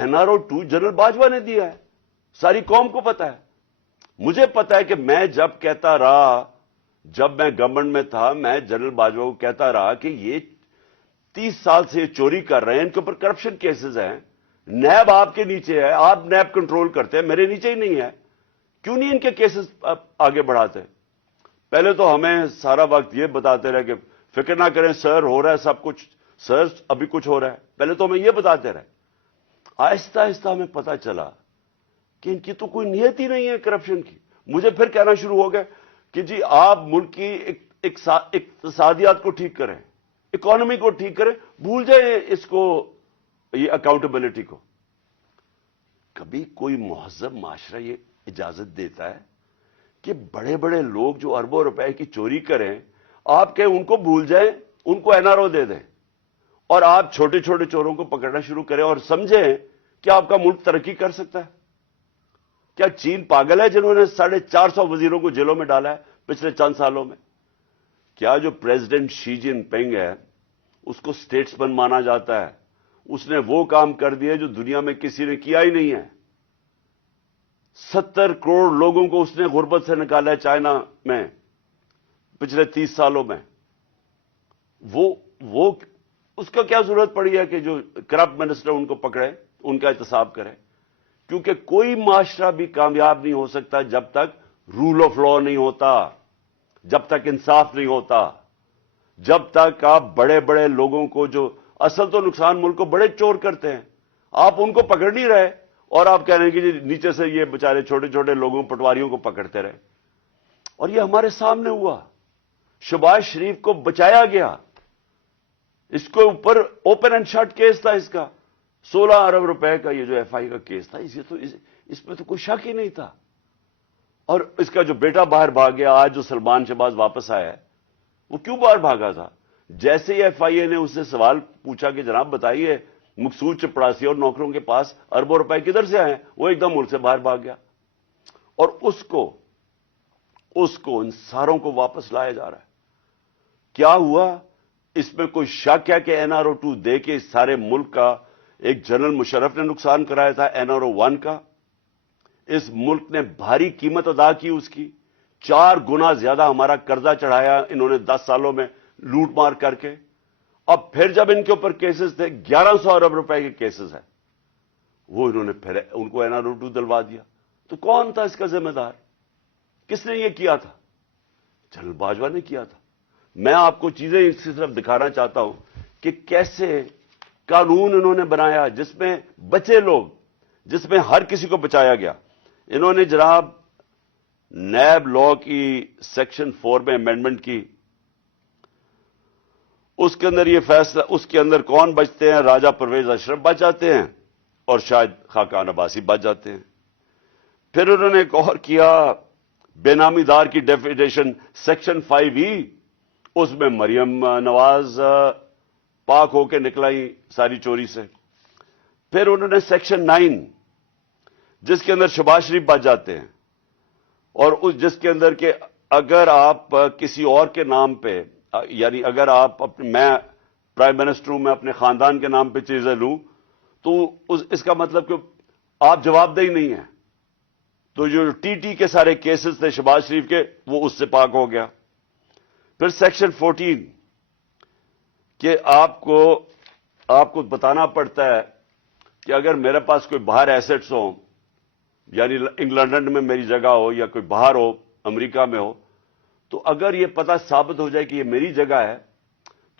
NRO2 general Bajwa نے دیا ہے، ساری قوم کو پتا ہے. مجھے پتا ہے کہ میں جب کہتا رہا، جب میں گورنمنٹ میں تھا، میں جنرل باجوہ کو کہتا رہا کہ یہ 30 سال سے یہ چوری کر رہے ہیں، ان کے اوپر کرپشن کیسز ہیں، نیب آپ کے نیچے ہے، آپ نیب کنٹرول کرتے ہیں، میرے نیچے ہی نہیں ہے، کیوں نہیں ان کے کیسز آگے بڑھاتے؟ پہلے تو ہمیں سارا وقت یہ بتاتے رہے کہ فکر نہ کریں سر، ہو رہا ہے سب کچھ، سر ابھی کچھ ہو رہا ہے. پہلے تو ہمیں یہ بتاتے رہے. آہستہ آہستہ ہمیں پتا چلا کہ ان کی تو کوئی نیت ہی نہیں ہے کرپشن کی. مجھے پھر کہنا شروع ہو گیا کہ جی آپ ملک کی اقتصادیات کو ٹھیک کریں، اکانومی کو ٹھیک کریں، بھول جائیں اس کو، یہ اکاؤنٹیبلٹی کو. کبھی کوئی مہذب معاشرہ یہ اجازت دیتا ہے کہ بڑے بڑے لوگ جو اربوں روپے کی چوری کریں، آپ کہ ان کو بھول جائیں، ان کو NRO دے دیں، اور آپ چھوٹے چھوٹے چوروں کو پکڑنا شروع کریں اور سمجھیں کہ آپ کا ملک ترقی کر سکتا ہے؟ کیا چین پاگل ہے جنہوں نے 450 وزیروں کو جیلوں میں ڈالا ہے پچھلے چند سالوں میں؟ کیا جو پریزیڈنٹ شی جن پنگ ہے اس کو اسٹیٹسمین مانا جاتا ہے؟ اس نے وہ کام کر دیے جو دنیا میں کسی نے کیا ہی نہیں ہے. 70 کروڑ لوگوں کو اس نے غربت سے نکالا ہے چائنا میں پچھلے 30 سالوں میں. وہ اس کا کیا ضرورت پڑی ہے کہ جو کرپٹ منسٹر ان کو پکڑے، ان کا احتساب کرے؟ کیونکہ کوئی معاشرہ بھی کامیاب نہیں ہو سکتا جب تک رول آف لا نہیں ہوتا، جب تک انصاف نہیں ہوتا، جب تک آپ بڑے بڑے لوگوں کو، جو اصل تو نقصان ملک کو بڑے چور کرتے ہیں، آپ ان کو پکڑ نہیں رہے، اور آپ کہہ رہے ہیں کہ جی نیچے سے یہ بیچارے چھوٹے چھوٹے لوگوں، پٹواریوں کو پکڑتے رہے. اور یہ ہمارے سامنے ہوا. شہباز شریف کو بچایا گیا، اس کے اوپر اوپن اینڈ شٹ کیس تھا، اس کا 16 ارب روپے کا یہ جو FI کا کیس تھا، اس میں تو کوئی شک ہی نہیں تھا. اور اس کا جو بیٹا باہر بھاگ گیا، آج جو سلمان شہباز واپس آیا ہے، وہ کیوں باہر بھاگا تھا؟ جیسے ہی FIA نے اس سے سوال پوچھا کہ جناب بتائیے مقصود چپڑاسی اور نوکروں کے پاس اربوں روپے کدھر سے آئے ہیں، وہ ایک دم ملک سے باہر بھاگ گیا. اور اس کو ان ساروں کو واپس لایا جا رہا ہے. کیا ہوا؟ اس میں کوئی شک ہے کہ NRO2 دے کے اس سارے ملک کا ایک جنرل مشرف نے نقصان کرایا تھا NRO1 کا. اس ملک نے بھاری قیمت ادا کی اس کی. 4 گنا زیادہ ہمارا قرضہ چڑھایا انہوں نے 10 سالوں میں لوٹ مار کر کے. اب پھر جب ان کے اوپر کیسز تھے، 1100 ارب روپے کے کیسز ہیں، وہ انہوں نے پھر ان کو NRO2 دلوا دیا. تو کون تھا اس کا ذمہ دار؟ کس نے یہ کیا تھا؟ جنرل باجوہ نے کیا تھا. میں آپ کو چیزیں اس کی طرف دکھانا چاہتا ہوں کہ کیسے قانون انہوں نے بنایا جس میں بچے لوگ، جس میں ہر کسی کو بچایا گیا. انہوں نے جناب نیب لا کی سیکشن 4 میں امینڈمنٹ کی. اس کے اندر یہ فیصلہ، اس کے اندر کون بچتے ہیں؟ راجہ پرویز اشرف بچ جاتے ہیں اور شاید خاقان عباسی بچ جاتے ہیں. پھر انہوں نے ایک اور کیا، بے نامی دار کی ڈیفینیشن سیکشن 5E، اس میں مریم نواز پاک ہو کے نکلائی ساری چوری سے. پھر انہوں نے سیکشن 9 جس کے اندر شہباز شریف بچ جاتے ہیں، اور جس کے اندر کہ اگر آپ کسی اور کے نام پہ، یعنی اگر آپ میں پرائم منسٹر ہوں، میں اپنے خاندان کے نام پہ چیزیں لوں تو اس کا مطلب کہ آپ جواب دہی نہیں ہیں. تو جو TT کے سارے کیسز تھے شہباز شریف کے، وہ اس سے پاک ہو گیا. پھر سیکشن 14 کہ آپ کو بتانا پڑتا ہے کہ اگر میرے پاس کوئی باہر ایسٹس ہوں، یعنی انگلینڈ میں میری جگہ ہو یا کوئی باہر ہو، امریکہ میں ہو، تو اگر یہ پتہ ثابت ہو جائے کہ یہ میری جگہ ہے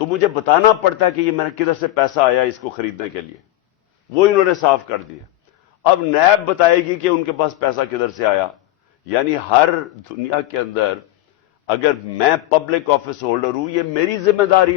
تو مجھے بتانا پڑتا ہے کہ یہ میں نے کدھر سے پیسہ آیا اس کو خریدنے کے لیے. وہ انہوں نے صاف کر دیا. اب نیب بتائے گی کہ ان کے پاس پیسہ کدھر سے آیا. یعنی ہر دنیا کے اندر اگر میں پبلک آفس ہولڈر ہوں، یہ میری ذمہ داری